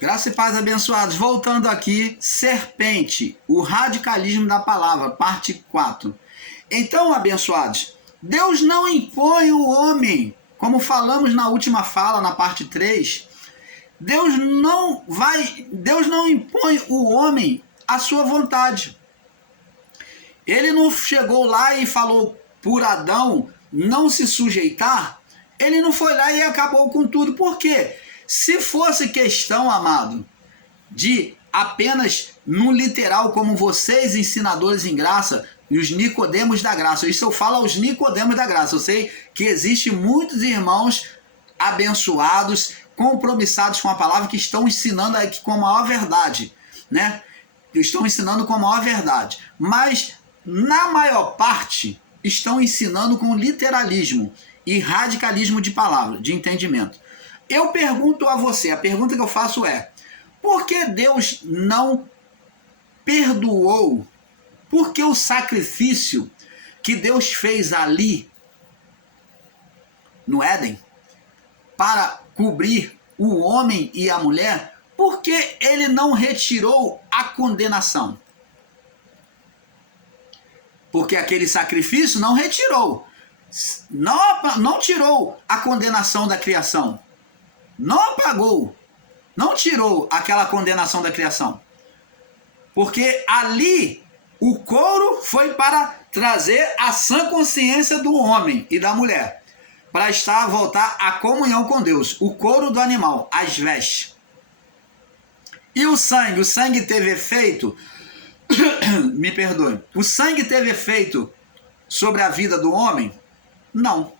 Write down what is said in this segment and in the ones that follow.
Graça e paz, abençoados. Voltando aqui, serpente, o radicalismo da palavra, parte 4. Então, abençoados, Deus não impõe o homem, como falamos na última fala, na parte 3, Deus não impõe o homem à sua vontade. Ele não chegou lá e falou por Adão não se sujeitar, ele não foi lá e acabou com tudo. Por quê? Se fosse questão, amado, de apenas no literal, como vocês, ensinadores em graça, e os Nicodemos da graça, isso eu falo aos Nicodemos da graça, eu sei que existem muitos irmãos abençoados, compromissados com a palavra, que estão ensinando aqui com a maior verdade, né? Estão ensinando com a maior verdade, mas na maior parte estão ensinando com literalismo e radicalismo de palavra, de entendimento. Eu pergunto a você, a pergunta que eu faço é: por que Deus não perdoou? Por que o sacrifício que Deus fez ali no Éden para cobrir o homem e a mulher, por que ele não retirou a condenação? Porque aquele sacrifício não retirou, não tirou a condenação da criação. Não apagou, não tirou aquela condenação da criação. Porque ali o couro foi para trazer a sã consciência do homem e da mulher, para voltar à comunhão com Deus. O couro do animal, as vestes. E o sangue teve efeito, me perdoe, o sangue teve efeito sobre a vida do homem? Não.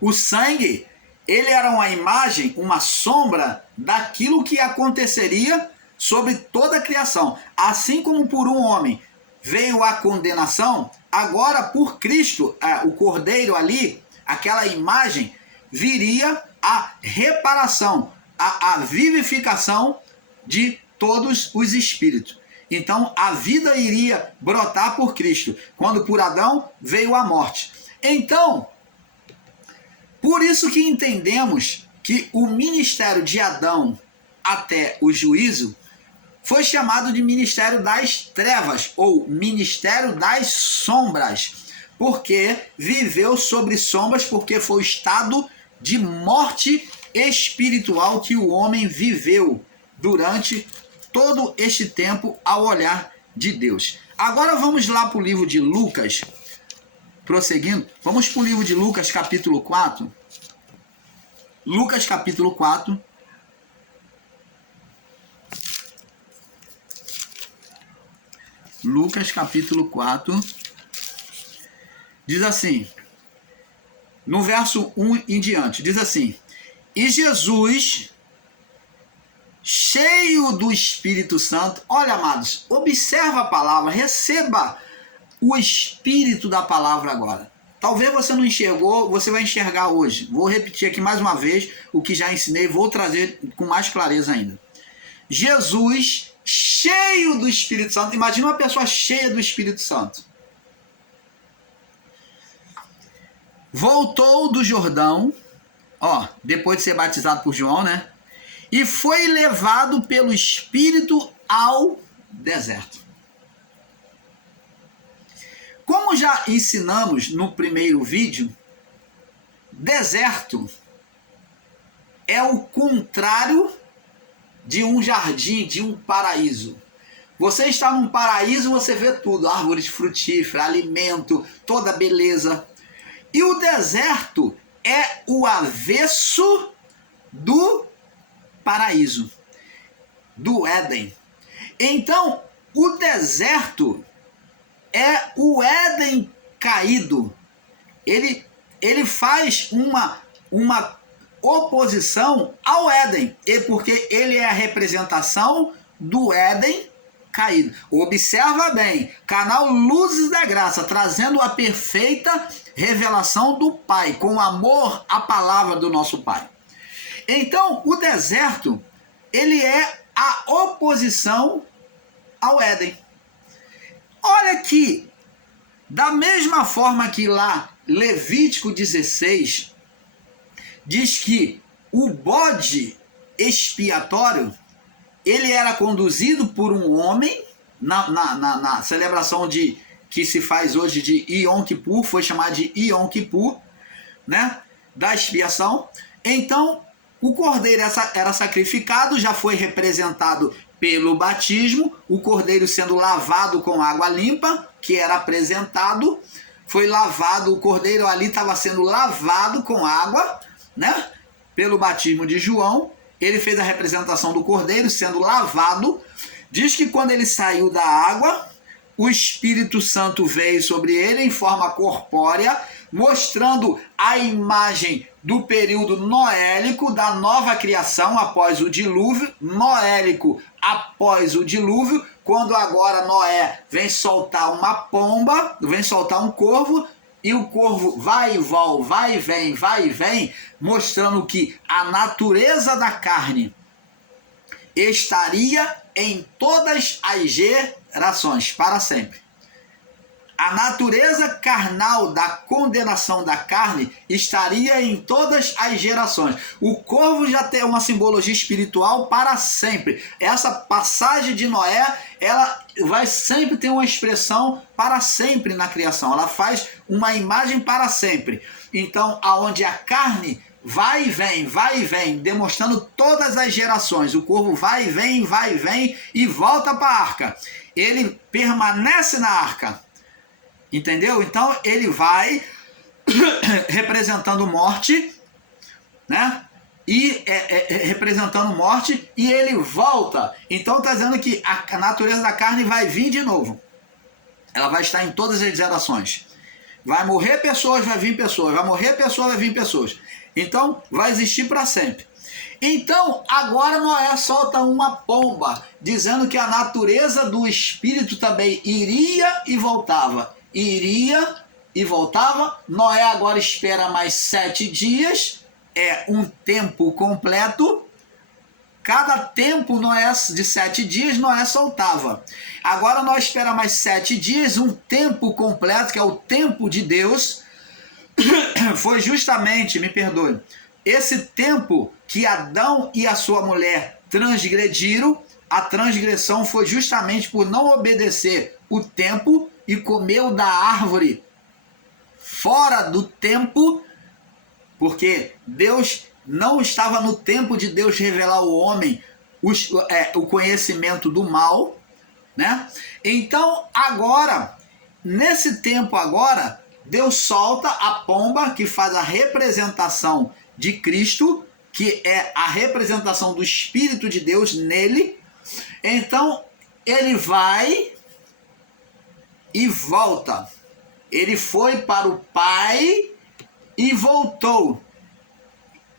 O sangue, ele era uma imagem, uma sombra daquilo que aconteceria sobre toda a criação. Assim como por um homem veio a condenação, agora por Cristo, o Cordeiro ali, aquela imagem, viria a reparação, a vivificação de todos os espíritos. Então a vida iria brotar por Cristo, quando por Adão veio a morte. Então, por isso que entendemos que o ministério de Adão até o juízo foi chamado de ministério das trevas, ou ministério das sombras, porque viveu sobre sombras, porque foi o estado de morte espiritual que o homem viveu durante todo este tempo ao olhar de Deus. Agora vamos lá para o livro de Lucas. Prosseguindo, vamos para o livro de Lucas, capítulo 4. Lucas, capítulo 4. Lucas, capítulo 4. Diz assim, no verso 1 em diante, diz assim: E Jesus, cheio do Espírito Santo, olha, amados, observa a palavra, receba o espírito da palavra agora. Talvez você não enxergou, você vai enxergar hoje. Vou repetir aqui mais uma vez o que já ensinei, vou trazer com mais clareza ainda. Jesus, cheio do Espírito Santo, imagina uma pessoa cheia do Espírito Santo. Voltou do Jordão, depois de ser batizado por João, né? E foi levado pelo Espírito ao deserto. Como já ensinamos no primeiro vídeo, deserto é o contrário de um jardim, de um paraíso. Você está num paraíso, você vê tudo, árvores frutíferas, alimento, toda beleza. E o deserto é o avesso do paraíso, do Éden. Então, o deserto é o Éden caído. Ele faz uma oposição ao Éden, porque ele é a representação do Éden caído. Observa bem, canal Luzes da Graça, trazendo a perfeita revelação do Pai, com amor à palavra do nosso Pai. Então, o deserto, ele é a oposição ao Éden. Olha que, da mesma forma que lá, Levítico 16, diz que o bode expiatório, ele era conduzido por um homem na celebração que se faz hoje de Yom Kippur, foi chamado de Yom Kippur, né, da expiação. Então, o cordeiro era sacrificado, já foi representado pelo batismo, o cordeiro sendo lavado com água limpa, que era apresentado, foi lavado, o cordeiro ali estava sendo lavado com água, né, pelo batismo de João. Ele fez a representação do cordeiro sendo lavado. Diz que quando ele saiu da água, o Espírito Santo veio sobre ele em forma corpórea, mostrando a imagem do período noélico, da nova criação após o dilúvio, noélico após o dilúvio, quando agora Noé vem soltar uma pomba, vem soltar um corvo, e o corvo vai e volta, vai e vem, mostrando que a natureza da carne estaria em todas as gerações, para sempre. A natureza carnal da condenação da carne estaria em todas as gerações. O corvo já tem uma simbologia espiritual para sempre. Essa passagem de Noé, ela vai sempre ter uma expressão para sempre na criação. Ela faz uma imagem para sempre. Então, aonde a carne vai e vem, demonstrando todas as gerações. O corvo vai e vem e volta para a arca. Ele permanece na arca. Entendeu? Então ele vai representando morte, né? E representando morte, e ele volta. Então está dizendo que a natureza da carne vai vir de novo. Ela vai estar em todas as gerações. Vai morrer pessoas, vai vir pessoas. Vai morrer pessoas, vai vir pessoas. Então vai existir para sempre. Então agora Noé solta uma pomba, dizendo que a natureza do espírito também iria e voltava. Iria e voltava. Noé agora espera mais 7 dias, é um tempo completo. Cada tempo Noé, de 7 dias, Noé soltava. Agora Noé espera mais 7 dias, um tempo completo, que é o tempo de Deus. Foi justamente, me perdoe, esse tempo que Adão e a sua mulher transgrediram. A transgressão foi justamente por não obedecer o tempo e comeu da árvore fora do tempo, porque Deus não estava no tempo de Deus revelar ao homem o conhecimento do mal, né? Então agora, nesse tempo agora, Deus solta a pomba, que faz a representação de Cristo, que é a representação do Espírito de Deus nele. Então ele vai e volta. Ele foi para o Pai e voltou.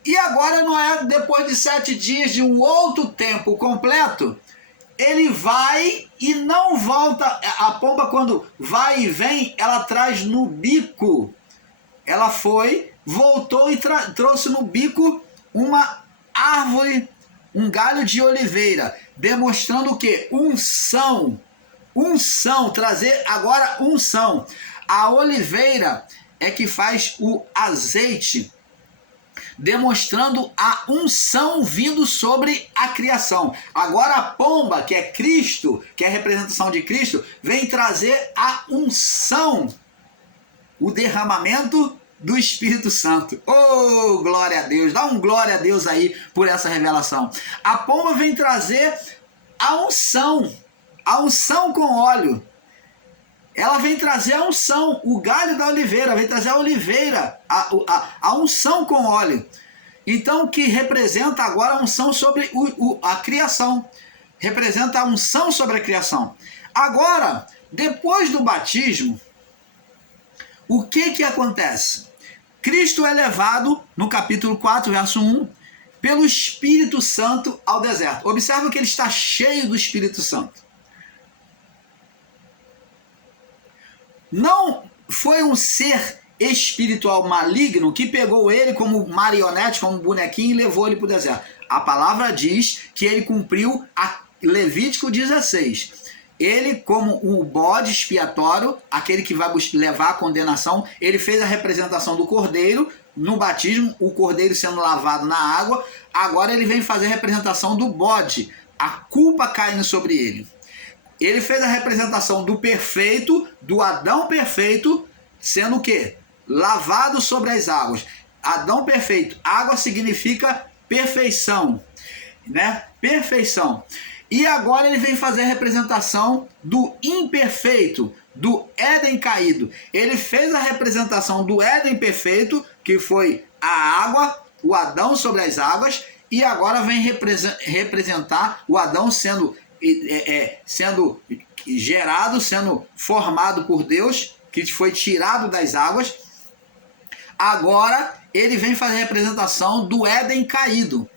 E agora Noé, depois de 7 dias de um outro tempo completo, ele vai e não volta. A pomba, quando vai e vem, ela traz no bico. Ela foi, voltou e trouxe no bico uma árvore, um galho de oliveira, demonstrando o quê? Unção. Unção, trazer agora unção. A oliveira é que faz o azeite, demonstrando a unção vindo sobre a criação. Agora a pomba, que é Cristo, que é a representação de Cristo, vem trazer a unção, o derramamento do Espírito Santo. Oh, glória a Deus! Dá um glória a Deus aí por essa revelação. A pomba vem trazer a unção com óleo. Ela vem trazer a unção, o galho da oliveira, vem trazer a oliveira, a unção com óleo. Então, que representa agora a unção sobre a criação. Representa a unção sobre a criação. Agora, depois do batismo, o que acontece? Cristo é levado, no capítulo 4, verso 1, pelo Espírito Santo ao deserto. Observa que ele está cheio do Espírito Santo. Não foi um ser espiritual maligno que pegou ele como marionete, como bonequinho e levou ele para o deserto. A palavra diz que ele cumpriu a Levítico 16. ele, como o bode expiatório, aquele que vai levar a condenação, ele fez a representação do cordeiro no batismo, o cordeiro sendo lavado na água. Agora ele vem fazer a representação do bode, a culpa caindo sobre ele. Ele fez a representação do perfeito, do Adão perfeito, sendo o quê? Lavado sobre as águas. Adão perfeito. Água significa perfeição, né? Perfeição. E agora ele vem fazer a representação do imperfeito, do Éden caído. Ele fez a representação do Éden perfeito, que foi a água, o Adão sobre as águas, e agora vem representar o Adão sendo gerado, sendo formado por Deus, que foi tirado das águas. Agora ele vem fazer a representação do Éden caído.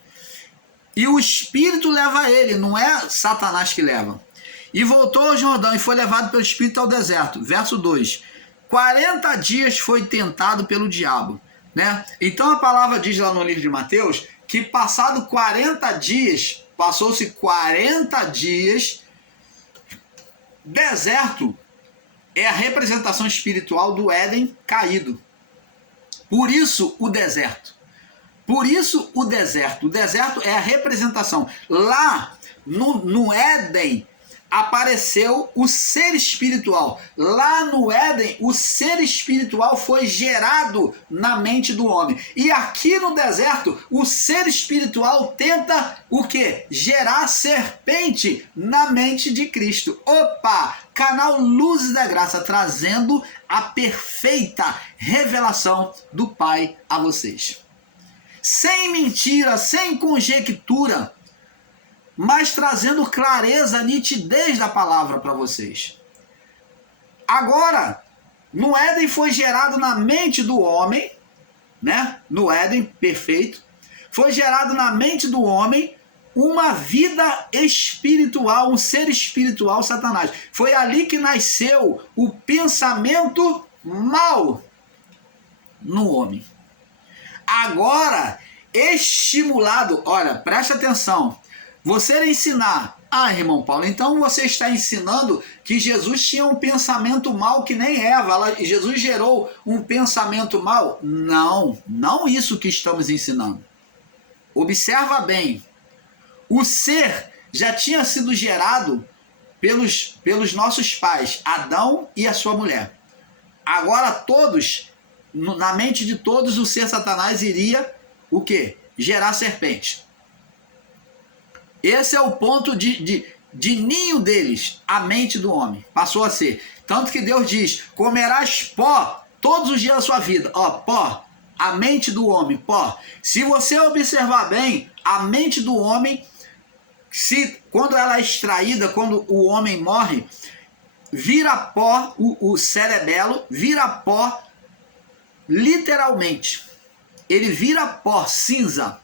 E o Espírito leva ele, não é Satanás que leva. E voltou ao Jordão e foi levado pelo Espírito ao deserto. Verso 2. 40 dias foi tentado pelo diabo, né? Então a palavra diz lá no livro de Mateus que passado 40 dias, passou-se 40 dias, deserto é a representação espiritual do Éden caído. Por isso o deserto. Por isso o deserto. O deserto é a representação. Lá no Éden apareceu o ser espiritual. Lá no Éden o ser espiritual foi gerado na mente do homem. E aqui no deserto o ser espiritual tenta o quê? Gerar serpente na mente de Cristo. Opa! Canal Luzes da Graça trazendo a perfeita revelação do Pai a vocês. Sem mentira, sem conjectura, mas trazendo clareza, nitidez da palavra para vocês. Agora, no Éden foi gerado na mente do homem, né? No Éden perfeito, foi gerado na mente do homem uma vida espiritual, um ser espiritual, Satanás. Foi ali que nasceu o pensamento mau no homem. Agora, estimulado, olha, preste atenção, você ensinar, irmão Paulo, então você está ensinando que Jesus tinha um pensamento mau que nem Eva, Jesus gerou um pensamento mau? Não, não isso que estamos ensinando. Observa bem, o ser já tinha sido gerado pelos nossos pais, Adão e a sua mulher. Agora todos, na mente de todos, o ser Satanás iria o quê? Gerar serpente. Esse é o ponto de ninho deles, a mente do homem. Passou a ser. Tanto que Deus diz, comerás pó todos os dias da sua vida. Ó, pó, a mente do homem, pó. Se você observar bem, a mente do homem, quando ela é extraída, quando o homem morre, vira pó, o cerebelo vira pó, literalmente. Ele vira pó, cinza.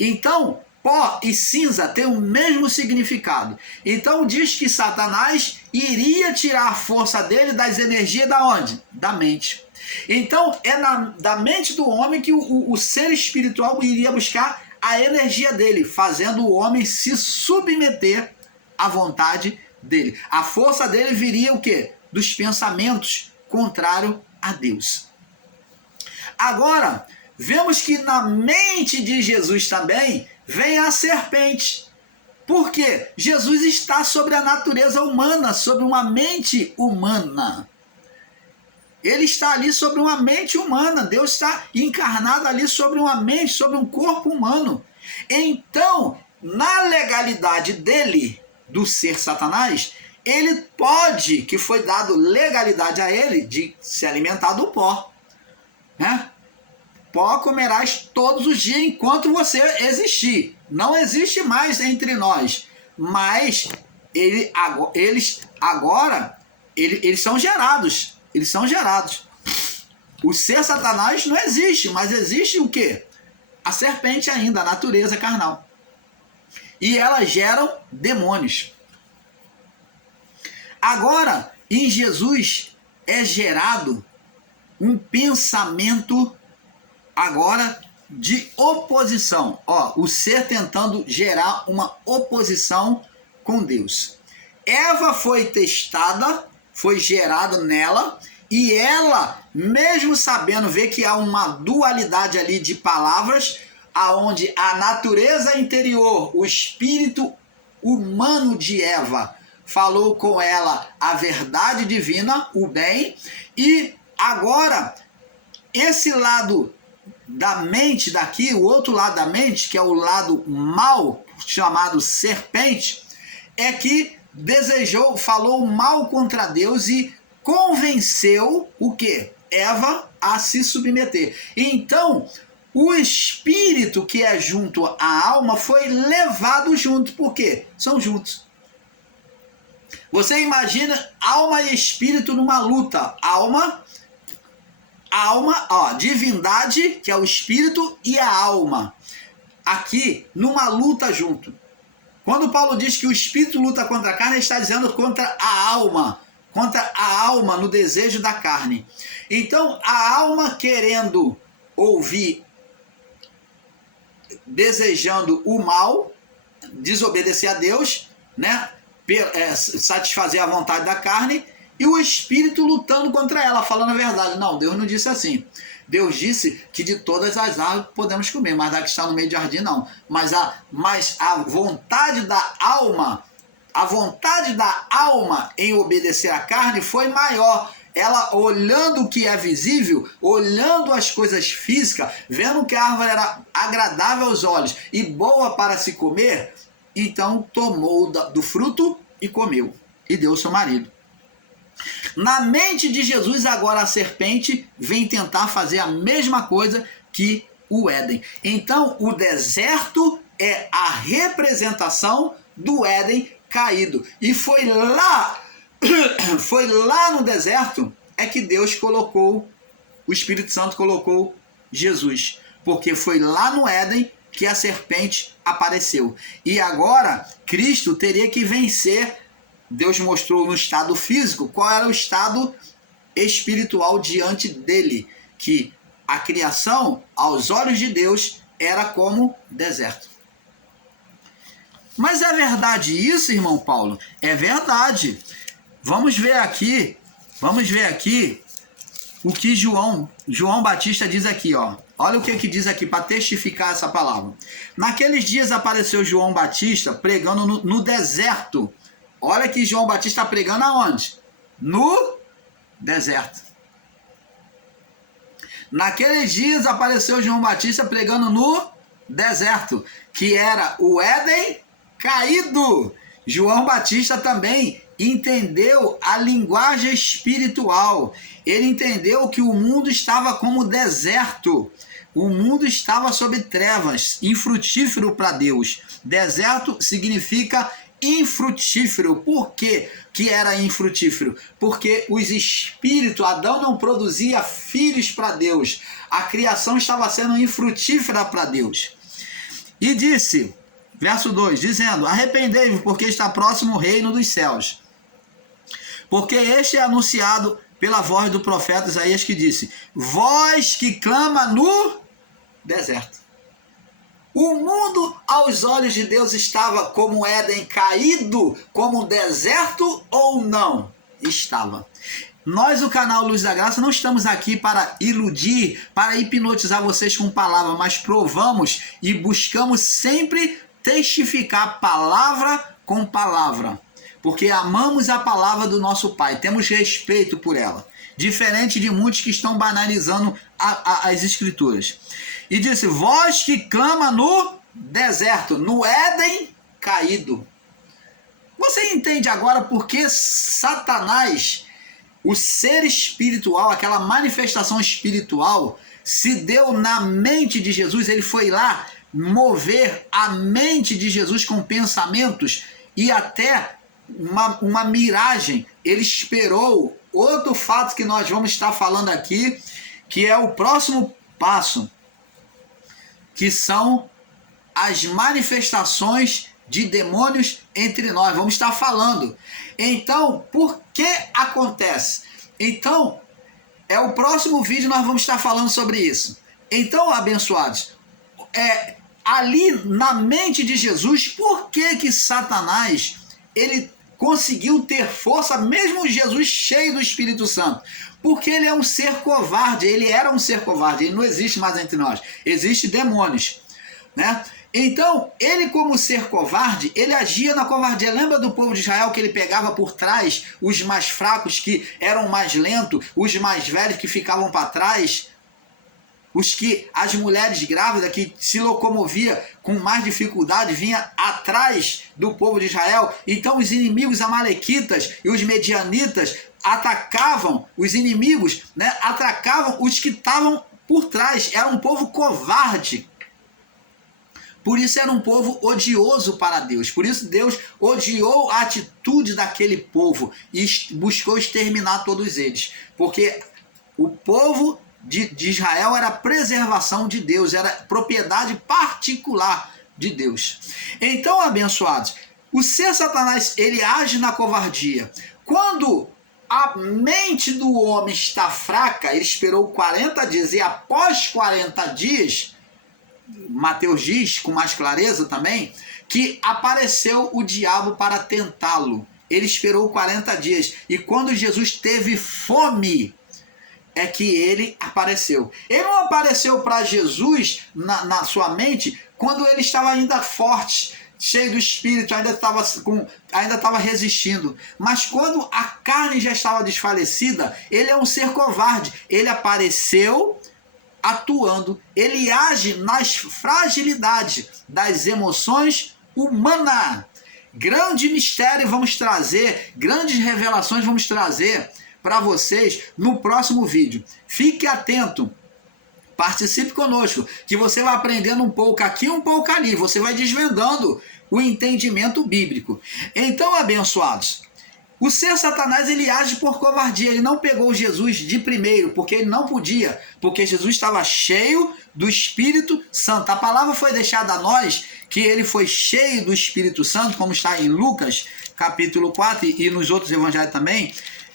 Então, pó e cinza têm o mesmo significado. Então diz que Satanás iria tirar a força dele das energias da onde? Da mente. Então é da mente do homem que o ser espiritual iria buscar a energia dele, fazendo o homem se submeter à vontade dele. A força dele viria o quê? Dos pensamentos contrários a Deus. Agora, vemos que na mente de Jesus também vem a serpente. Por quê? Jesus está sobre a natureza humana, sobre uma mente humana. Ele está ali sobre uma mente humana. Deus está encarnado ali sobre uma mente, sobre um corpo humano. Então, na legalidade dele, do ser Satanás, ele pode, que foi dado legalidade a ele, de se alimentar do pó, né? Pó comerás todos os dias enquanto você existir. Não existe mais entre nós. Mas eles são gerados. Eles são gerados. O ser Satanás não existe, mas existe o quê? A serpente ainda, a natureza carnal. E elas geram demônios. Agora, em Jesus é gerado um pensamento agora de oposição. Ó, o ser tentando gerar uma oposição com Deus. Eva foi testada, foi gerada nela, e ela, mesmo sabendo ver que há uma dualidade ali de palavras, aonde a natureza interior, o espírito humano de Eva, falou com ela a verdade divina, o bem, e agora esse lado da mente daqui, o outro lado da mente, que é o lado mal, chamado serpente, é que desejou, falou mal contra Deus e convenceu o quê? Eva a se submeter. Então, o espírito que é junto à alma foi levado junto. Por quê? São juntos. Você imagina alma e espírito numa luta. Alma, divindade, que é o espírito, e a alma. Aqui, numa luta junto. Quando Paulo diz que o espírito luta contra a carne, ele está dizendo contra a alma no desejo da carne. Então, a alma querendo ouvir, desejando o mal, desobedecer a Deus, né? Satisfazer a vontade da carne, e o espírito lutando contra ela, falando a verdade. Não, Deus não disse assim. Deus disse que de todas as árvores podemos comer, mas da que está no meio do jardim não. Mas a vontade da alma, em obedecer à carne foi maior. Ela, olhando o que é visível, olhando as coisas físicas, vendo que a árvore era agradável aos olhos e boa para se comer, então tomou do fruto e comeu, e deu ao seu marido. Na mente de Jesus, agora a serpente vem tentar fazer a mesma coisa que o Éden. Então, o deserto é a representação do Éden caído. E foi lá no deserto é que Deus colocou, o Espírito Santo colocou Jesus. Porque foi lá no Éden que a serpente apareceu. E agora, Cristo teria que vencer. Deus mostrou no estado físico qual era o estado espiritual diante dele, que a criação, aos olhos de Deus, era como deserto. Mas é verdade isso, irmão Paulo? É verdade. Vamos ver aqui o que João Batista diz aqui, ó. Olha o que diz aqui para testificar essa palavra. Naqueles dias apareceu João Batista pregando no deserto. Olha que João Batista está pregando aonde? No deserto. Naqueles dias apareceu João Batista pregando no deserto, que era o Éden caído. João Batista também entendeu a linguagem espiritual. Ele entendeu que o mundo estava como deserto. O mundo estava sob trevas, infrutífero para Deus. Deserto significa infrutífero. Por quê que era infrutífero? Porque os espíritos, Adão não produzia filhos para Deus. A criação estava sendo infrutífera para Deus. E disse, verso 2, dizendo: arrependei-vos, porque está próximo o reino dos céus. Porque este é anunciado pela voz do profeta Isaías, que disse: voz que clama no deserto. O mundo, aos olhos de Deus, estava como Éden caído, como um deserto ou não? Estava. Nós, o canal Luz da Graça, não estamos aqui para iludir, para hipnotizar vocês com palavra, mas provamos e buscamos sempre testificar palavra com palavra, porque amamos a palavra do nosso Pai, temos respeito por ela, diferente de muitos que estão banalizando as Escrituras. E disse: voz que clama no deserto, no Éden caído. Você entende agora por que Satanás, o ser espiritual, aquela manifestação espiritual, se deu na mente de Jesus? Ele foi lá mover a mente de Jesus com pensamentos e até uma miragem. Ele esperou. Outro fato que nós vamos estar falando aqui, que é o próximo passo, que são as manifestações de demônios entre nós. Vamos estar falando. Então, por que acontece? Então, é o próximo vídeo, nós vamos estar falando sobre isso. Então, abençoados, ali na mente de Jesus, por que Satanás, ele conseguiu ter força, mesmo Jesus cheio do Espírito Santo? Porque ele é um ser covarde, ele era um ser covarde, ele não existe mais entre nós, existem demônios, né? Então, ele como ser covarde, ele agia na covardia. Lembra do povo de Israel que ele pegava por trás os mais fracos, que eram mais lentos, os mais velhos que ficavam para trás, as mulheres grávidas que se locomovia com mais dificuldade, vinha atrás do povo de Israel. Então os inimigos amalequitas e os medianitas atacavam os inimigos, né? Atacavam os que estavam por trás. Era um povo covarde. Por isso era um povo odioso para Deus. Por isso Deus odiou a atitude daquele povo e buscou exterminar todos eles. Porque o povo de Israel era preservação de Deus, era propriedade particular de Deus. Então, abençoados, o ser Satanás, ele age na covardia. Quando a mente do homem está fraca, ele esperou 40 dias, e após 40 dias, Mateus diz com mais clareza também, que apareceu o diabo para tentá-lo. Ele esperou 40 dias, e quando Jesus teve fome, é que ele apareceu. Ele não apareceu para Jesus na sua mente quando ele estava ainda forte, cheio do Espírito, ainda estava resistindo. Mas quando a carne já estava desfalecida, ele é um ser covarde. Ele apareceu atuando. Ele age nas fragilidades das emoções humanas. Grande mistério vamos trazer, grandes revelações vamos trazer para vocês no próximo vídeo. Fique atento, participe conosco, que você vai aprendendo um pouco aqui, um pouco ali, você vai desvendando o entendimento bíblico. Então, abençoados, o ser Satanás, ele age por covardia. Ele não pegou Jesus de primeiro, porque ele não podia, porque Jesus estava cheio do Espírito Santo. A palavra foi deixada a nós que ele foi cheio do Espírito Santo, como está em Lucas capítulo 4 e nos outros evangelhos também,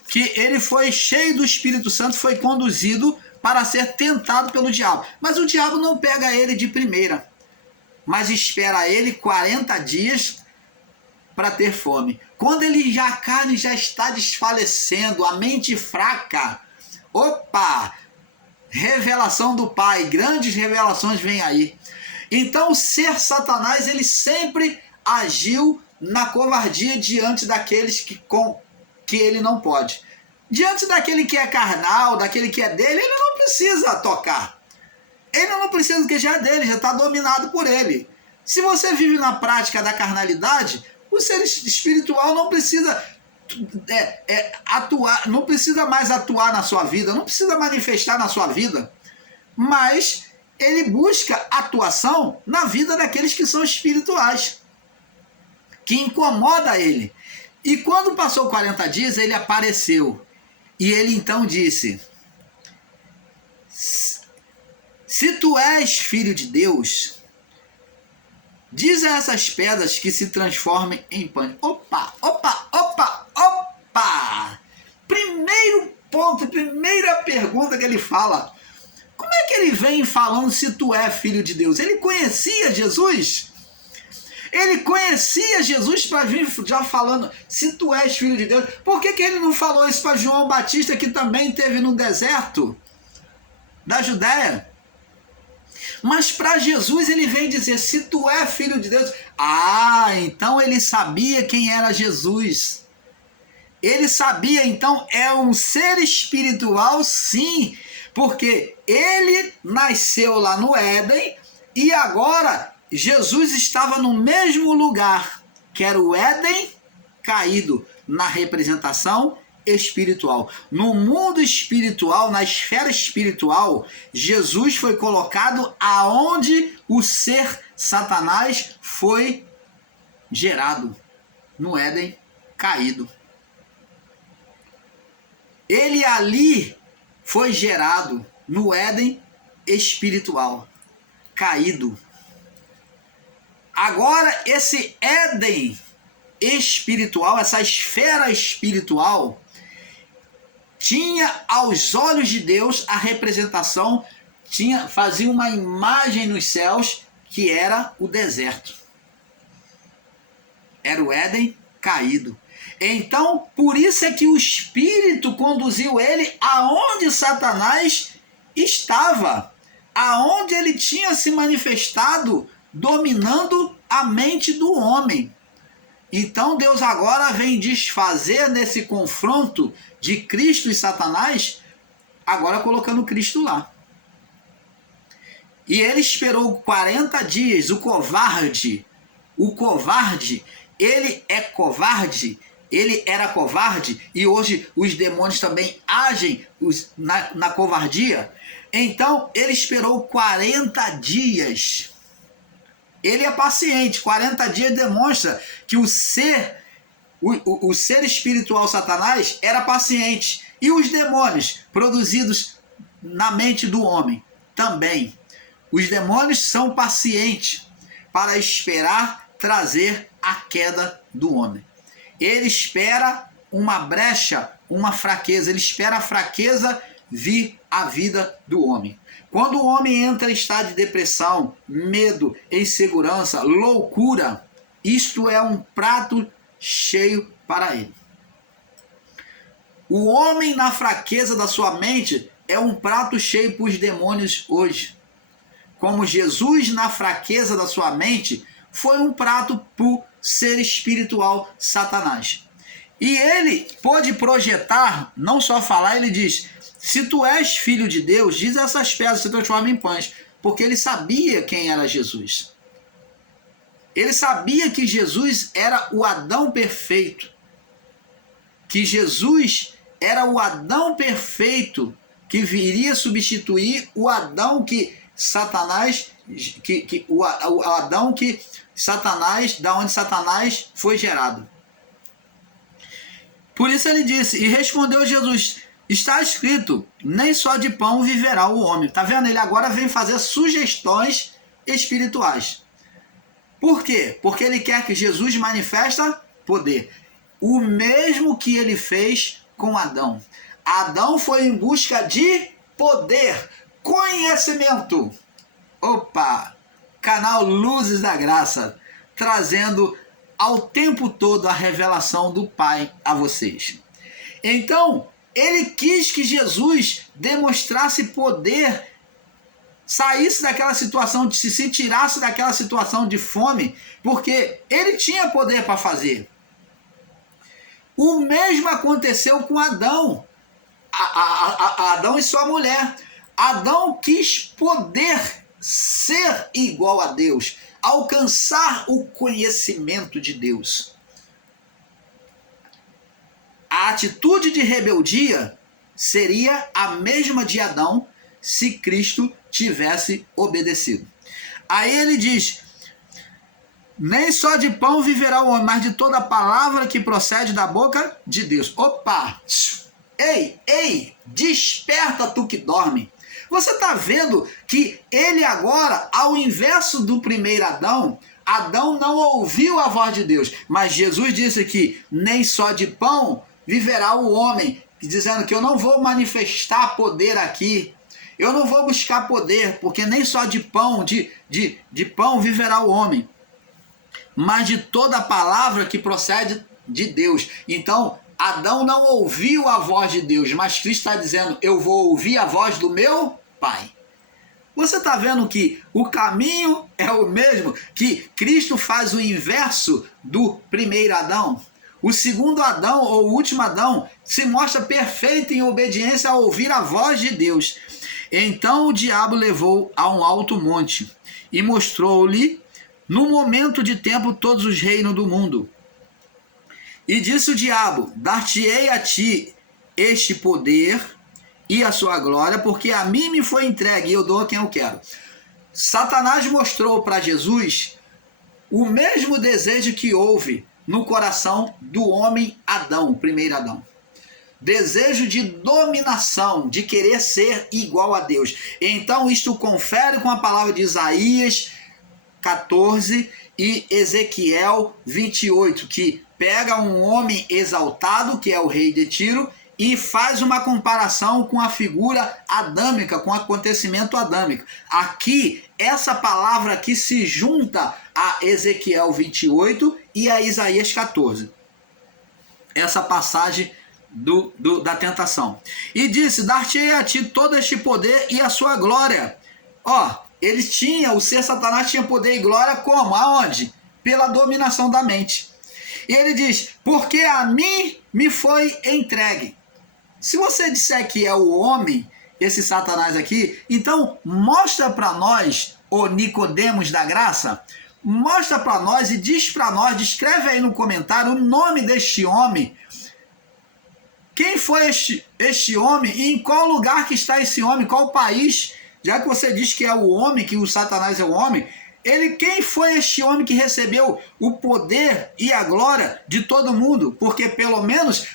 que ele foi cheio do Espírito Santo, foi conduzido para ser tentado pelo diabo. Mas o diabo não pega ele de primeira, mas espera ele 40 dias para ter fome. Quando a carne já está desfalecendo, a mente fraca, opa, revelação do Pai, grandes revelações vêm aí. Então o ser Satanás, ele sempre agiu na covardia diante daqueles que ele não pode. Diante daquele que é carnal, daquele que é dele, ele não precisa tocar. Ele não precisa, porque já é dele, já está dominado por ele. Se você vive na prática da carnalidade, o ser espiritual não precisa atuar, não precisa mais atuar na sua vida, não precisa manifestar na sua vida, mas ele busca atuação na vida daqueles que são espirituais, que incomoda ele. E quando passou 40 dias, ele apareceu. E ele então disse: se tu és filho de Deus, diz a essas pedras que se transformem em pães. Opa! Primeiro ponto, primeira pergunta que ele fala. Como é que ele vem falando se tu é filho de Deus? Ele conhecia Jesus? Ele conhecia Jesus para vir já falando, se tu és filho de Deus. Por que ele não falou isso para João Batista, que também esteve no deserto da Judéia? Mas para Jesus ele vem dizer, se tu é filho de Deus. Ah, então ele sabia quem era Jesus. Ele sabia, então, é um ser espiritual, sim. Porque ele nasceu lá no Éden e agora Jesus estava no mesmo lugar, que era o Éden caído, na representação espiritual. No mundo espiritual, na esfera espiritual, Jesus foi colocado aonde o ser Satanás foi gerado, no Éden caído. Ele ali foi gerado no Éden espiritual, caído. Agora, esse Éden espiritual, essa esfera espiritual, tinha aos olhos de Deus a representação, fazia uma imagem nos céus, que era o deserto. Era o Éden caído. Então, por isso é que o Espírito conduziu ele aonde Satanás estava, aonde ele tinha se manifestado, dominando a mente do homem. Então Deus agora vem desfazer nesse confronto de Cristo e Satanás, agora colocando Cristo lá. E ele esperou 40 dias, o covarde, ele é covarde, ele era covarde, e hoje os demônios também agem na covardia. Então ele esperou 40 dias. Ele é paciente. 40 dias demonstra que o ser espiritual Satanás era paciente. E os demônios produzidos na mente do homem também. Os demônios são pacientes para esperar trazer a queda do homem. Ele espera uma brecha, uma fraqueza. Ele espera a fraqueza vir à vida do homem. Quando o homem entra em estado de depressão, medo, insegurança, loucura, isto é um prato cheio para ele. O homem na fraqueza da sua mente é um prato cheio para os demônios hoje. Como Jesus na fraqueza da sua mente foi um prato para o ser espiritual Satanás. E ele pôde projetar, não só falar, ele diz: se tu és filho de Deus, diz essas pedras se transformam em pães. Porque ele sabia quem era Jesus. Ele sabia que Jesus era o Adão perfeito. Que Jesus era o Adão perfeito que viria substituir o Adão que Satanás, o Adão que Satanás, da onde Satanás foi gerado. Por isso ele disse, e respondeu Jesus: está escrito, nem só de pão viverá o homem. Está vendo? Ele agora vem fazer sugestões espirituais. Por quê? Porque ele quer que Jesus manifesta poder. O mesmo que ele fez com Adão. Adão foi em busca de poder, conhecimento. Opa! Canal Luzes da Graça, trazendo ao tempo todo a revelação do Pai a vocês. Então, ele quis que Jesus demonstrasse poder, saísse daquela situação, se tirasse daquela situação de fome, porque ele tinha poder para fazer. O mesmo aconteceu com Adão. Adão e sua mulher. Adão quis poder ser igual a Deus, alcançar o conhecimento de Deus. A atitude de rebeldia seria a mesma de Adão se Cristo tivesse obedecido. Aí ele diz: nem só de pão viverá o homem, mas de toda palavra que procede da boca de Deus. Opa! Ei, desperta tu que dorme. Você está vendo que ele agora, ao inverso do primeiro Adão, Adão não ouviu a voz de Deus, mas Jesus disse que nem só de pão viverá o homem, dizendo que eu não vou manifestar poder aqui, eu não vou buscar poder, porque nem só de pão, de pão viverá o homem, mas de toda palavra que procede de Deus. Então, Adão não ouviu a voz de Deus, mas Cristo está dizendo: eu vou ouvir a voz do meu Pai. Você está vendo que o caminho é o mesmo, que Cristo faz o inverso do primeiro Adão? O segundo Adão, ou o último Adão, se mostra perfeito em obediência a ouvir a voz de Deus. Então o diabo levou a um alto monte e mostrou-lhe no momento de tempo todos os reinos do mundo. E disse o diabo: dar-te-ei a ti este poder e a sua glória, porque a mim me foi entregue e eu dou a quem eu quero. Satanás mostrou para Jesus o mesmo desejo que houve no coração do homem Adão, o primeiro Adão. Desejo de dominação, de querer ser igual a Deus. Então isto confere com a palavra de Isaías 14 e Ezequiel 28, que pega um homem exaltado, que é o rei de Tiro, e faz uma comparação com a figura adâmica, com o acontecimento adâmico. Aqui, essa palavra aqui se junta a Ezequiel 28 e a Isaías 14. essa passagem da tentação. E disse: dar-te-ei a ti todo este poder e a sua glória. Ó, ele tinha, o ser Satanás tinha poder e glória como? Aonde? Pela dominação da mente. E ele diz: porque a mim me foi entregue. Se você disser que é o homem, esse Satanás aqui, então mostra para nós, o Nicodemos da graça, mostra para nós e diz para nós, descreve aí no comentário o nome deste homem. Quem foi este homem e em qual lugar que está esse homem, qual país? Já que você diz que é o homem, que o Satanás é o homem, quem foi este homem que recebeu o poder e a glória de todo mundo? Porque pelo menos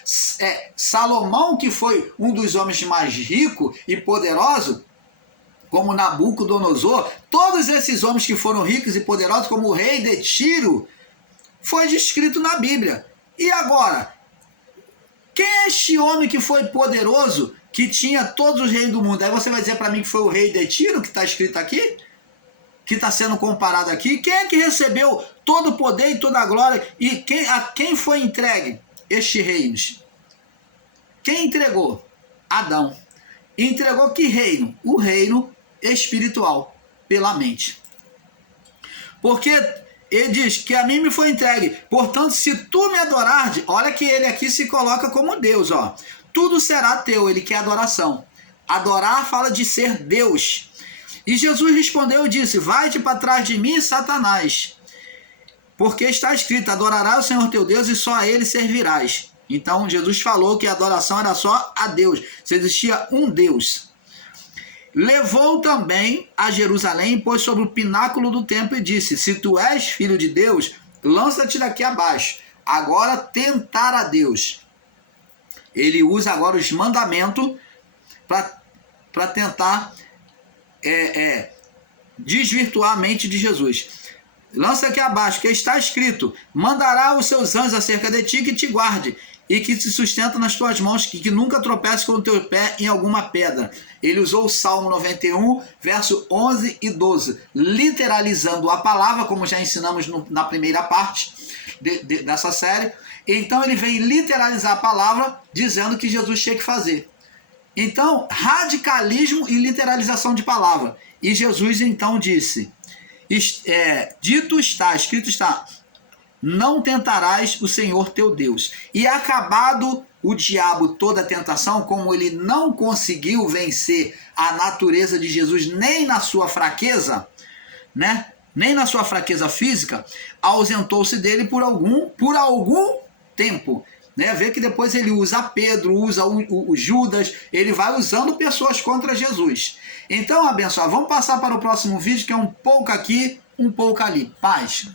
Salomão, que foi um dos homens mais ricos e poderosos, como Nabucodonosor, todos esses homens que foram ricos e poderosos, como o rei de Tiro, foi descrito na Bíblia. E agora, quem é este homem que foi poderoso, que tinha todos os reis do mundo? Aí você vai dizer para mim que foi o rei de Tiro, que está escrito aqui? Que está sendo comparado aqui? Quem é que recebeu todo o poder e toda a glória? E a quem foi entregue estes reinos? Quem entregou? Adão. Entregou que reino? O reino espiritual, pela mente. Porque ele diz que a mim me foi entregue. Portanto, se tu me adorares, olha que ele aqui se coloca como Deus, ó. Tudo será teu, ele quer adoração. Adorar fala de ser Deus. E Jesus respondeu e disse: vai-te para trás de mim, Satanás, porque está escrito: adorarás o Senhor teu Deus e só a ele servirás. Então Jesus falou que a adoração era só a Deus, se existia um Deus. Levou também a Jerusalém e pôs sobre o pináculo do templo e disse: se tu és filho de Deus, lança-te daqui abaixo. Agora tentar a Deus. Ele usa agora os mandamentos para tentar desvirtuar a mente de Jesus. Lança aqui abaixo, que está escrito: mandará os seus anjos acerca de ti, que te guarde e que te sustenta nas tuas mãos, que nunca tropece com o teu pé em alguma pedra. Ele usou o Salmo 91, verso 11 e 12, literalizando a palavra, como já ensinamos na primeira parte dessa série. Então ele vem literalizar a palavra, dizendo que Jesus tinha que fazer. Então, radicalismo e literalização de palavra. E Jesus então disse: dito está, escrito está, não tentarás o Senhor teu Deus. E acabado o diabo toda a tentação, como ele não conseguiu vencer a natureza de Jesus nem na sua fraqueza, né? Nem na sua fraqueza física, ausentou-se dele por algum tempo. Né? Vê que depois ele usa Pedro, usa o Judas, ele vai usando pessoas contra Jesus. Então, abençoado, vamos passar para o próximo vídeo, que é um pouco aqui, um pouco ali. Paz.